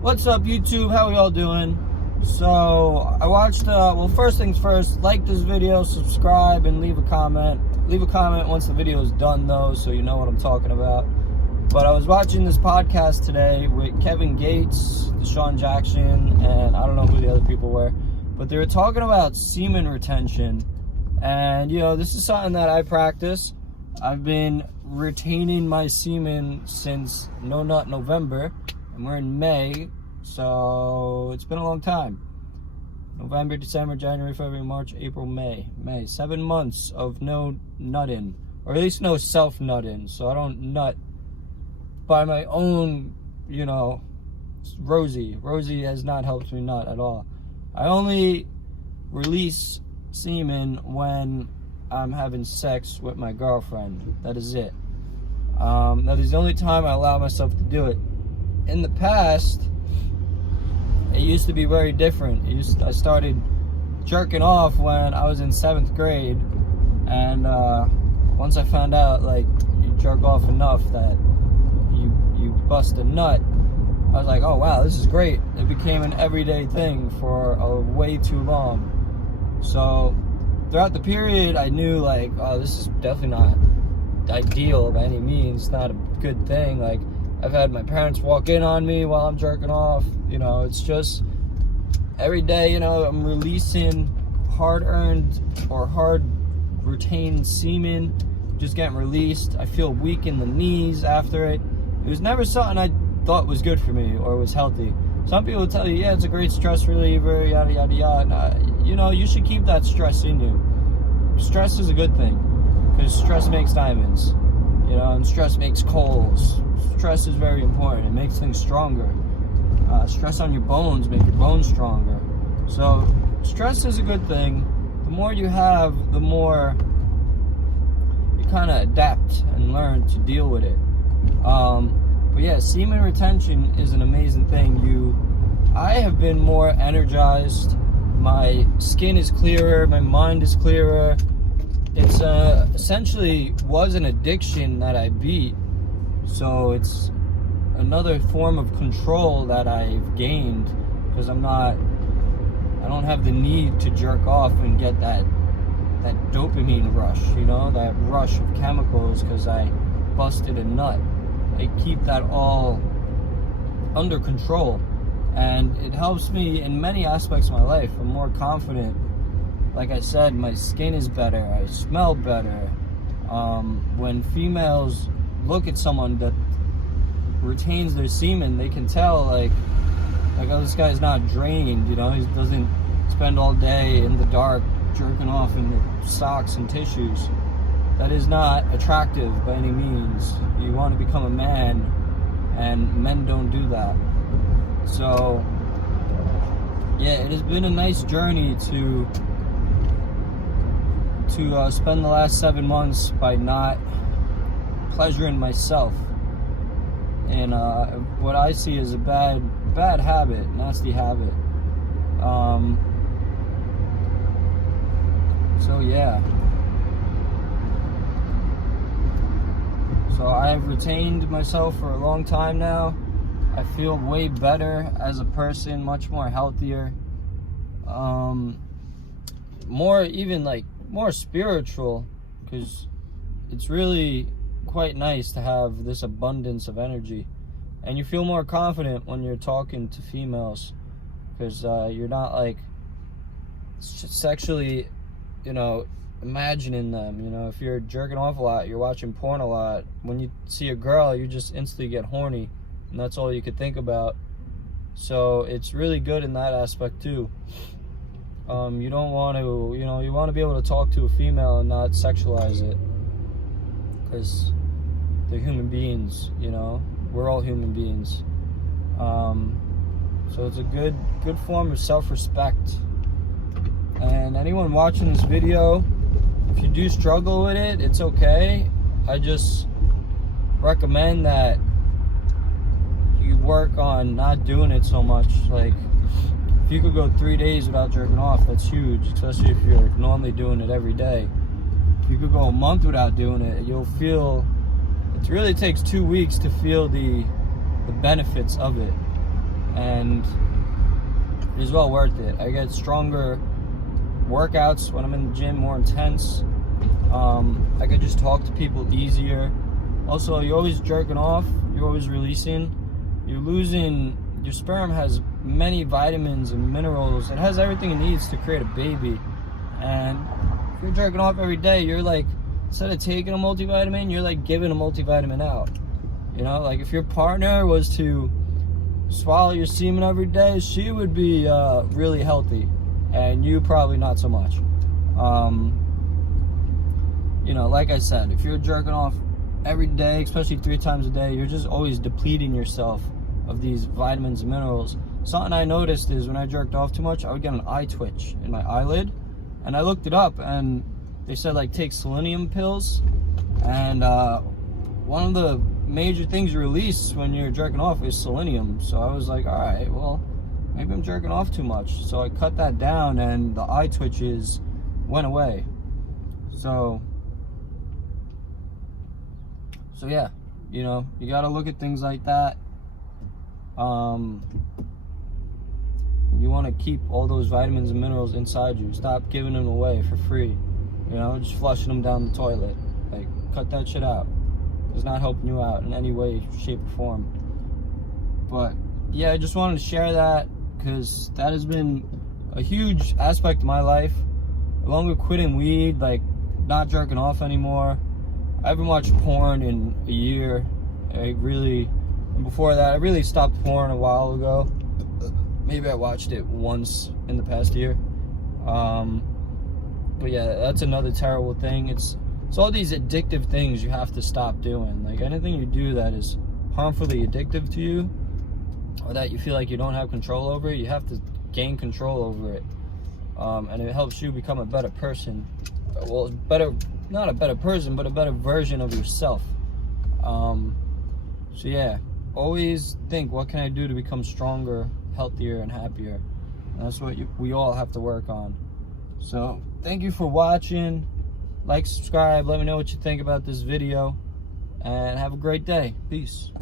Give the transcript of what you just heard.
What's up, YouTube? How are y'all doing? So I watched well, first things first, like this video, subscribe, and leave a comment. Leave a comment once the video is done though, so you know what I'm talking about. But I was watching this podcast today with Kevin Gates, Deshaun Jackson, and I don't know who the other people were, but they were talking about semen retention. And this is something that I practice. I've been retaining my semen since No Nut November, and we're in May, so it's been a long time. November, December, January, February, March, April, May. 7 months of no nutting, or at least no self-nutting, so I don't nut by my own, Rosie. Rosie has not helped me nut at all. I only release semen when I'm having sex with my girlfriend. That is it. That is the only time I allow myself to do it. In the past, it used to be very different. I started jerking off when I was in 7th grade, and once I found out, you jerk off enough that you bust a nut, I was like, oh wow, this is great. It became an everyday thing for way too long. So throughout the period, I knew oh, this is definitely not ideal by any means. It's not a good thing. I've had my parents walk in on me while I'm jerking off. It's just every day, I'm releasing hard-earned or hard-retained semen, just getting released. I feel weak in the knees after it. It was never something I thought was good for me or was healthy. Some people tell you, yeah, it's a great stress reliever, yada, yada, yada. You should keep that stress in you. Stress is a good thing, because stress makes diamonds, and stress makes coals. Stress is very important. It makes things stronger. Stress on your bones make your bones stronger. So stress is a good thing. The more you have, the more you kind of adapt and learn to deal with it. But yeah, semen retention is an amazing thing. I have been more energized. My skin is clearer. My mind is clearer. It's essentially was an addiction that I beat. So it's another form of control that I've gained, because I don't have the need to jerk off and get that dopamine rush, that rush of chemicals because I busted a nut. I keep that all under control, and it helps me in many aspects of my life. I'm more confident. Like I said, my skin is better. I smell better. When females look at someone that retains their semen, they can tell, oh, this guy's not drained, he doesn't spend all day in the dark jerking off in the socks and tissues. That is not attractive by any means. You want to become a man, and men don't do that. So yeah, it has been a nice journey to spend the last 7 months by not pleasuring myself, and what I see is a bad habit, nasty habit. So yeah. So I've retained myself for a long time now. I feel way better as a person, much more healthier, more spiritual, because it's really quite nice to have this abundance of energy, and you feel more confident when you're talking to females, because you're not sexually, imagining them. If you're jerking off a lot, you're watching porn a lot, when you see a girl, you just instantly get horny, and that's all you could think about. So it's really good in that aspect too. You don't want to, you want to be able to talk to a female and not sexualize it, because they're human beings, we're all human beings. So it's a good form of self-respect. And anyone watching this video, if you do struggle with it, it's okay. I just recommend that you work on not doing it so much. If you could go 3 days without jerking off, that's huge, especially if you're normally doing it every day. If you could go a month without doing it, you'll feel, it really takes 2 weeks to feel the benefits of it. and it is well worth it. I get stronger workouts when I'm in the gym, more intense. I could just talk to people easier. Also, you're always jerking off, you're always releasing, you're losing. Your sperm has many vitamins and minerals. It has everything it needs to create a baby. And if you're jerking off every day, you're like, instead of taking a multivitamin, you're like giving a multivitamin out. You know, like if your partner was to swallow your semen every day, she would be really healthy, and you probably not so much. You know, like I said, if you're jerking off every day, especially 3 times a day, you're just always depleting yourself of these vitamins and minerals. Something I noticed is when I jerked off too much, I would get an eye twitch in my eyelid, and I looked it up, and they said like take selenium pills, and one of the major things you release when you're jerking off is selenium. So I was like, all right, well, maybe I'm jerking off too much. So I cut that down, and the eye twitches went away. So yeah, you know, you got to look at things like that. You want to keep all those vitamins and minerals inside you. Stop giving them away for free. You know, just flushing them down the toilet. Like, cut that shit out. It's not helping you out in any way, shape, or form. But yeah, I just wanted to share that because that has been a huge aspect of my life. Along with quitting weed, like not jerking off anymore. I haven't watched porn in a year. And before that, I really stopped porn a while ago. Maybe I watched it once in the past year. But yeah, that's another terrible thing. It's all these addictive things you have to stop doing. Like anything you do that is harmfully addictive to you, or that you feel like you don't have control over, you have to gain control over it. And it helps you become a better person. Well, not a better person, but a better version of yourself. So yeah, always think, what can I do to become stronger, healthier, and happier? And that's what we all have to work on. So thank you for watching. Like, subscribe, let me know what you think about this video, and have a great day. Peace.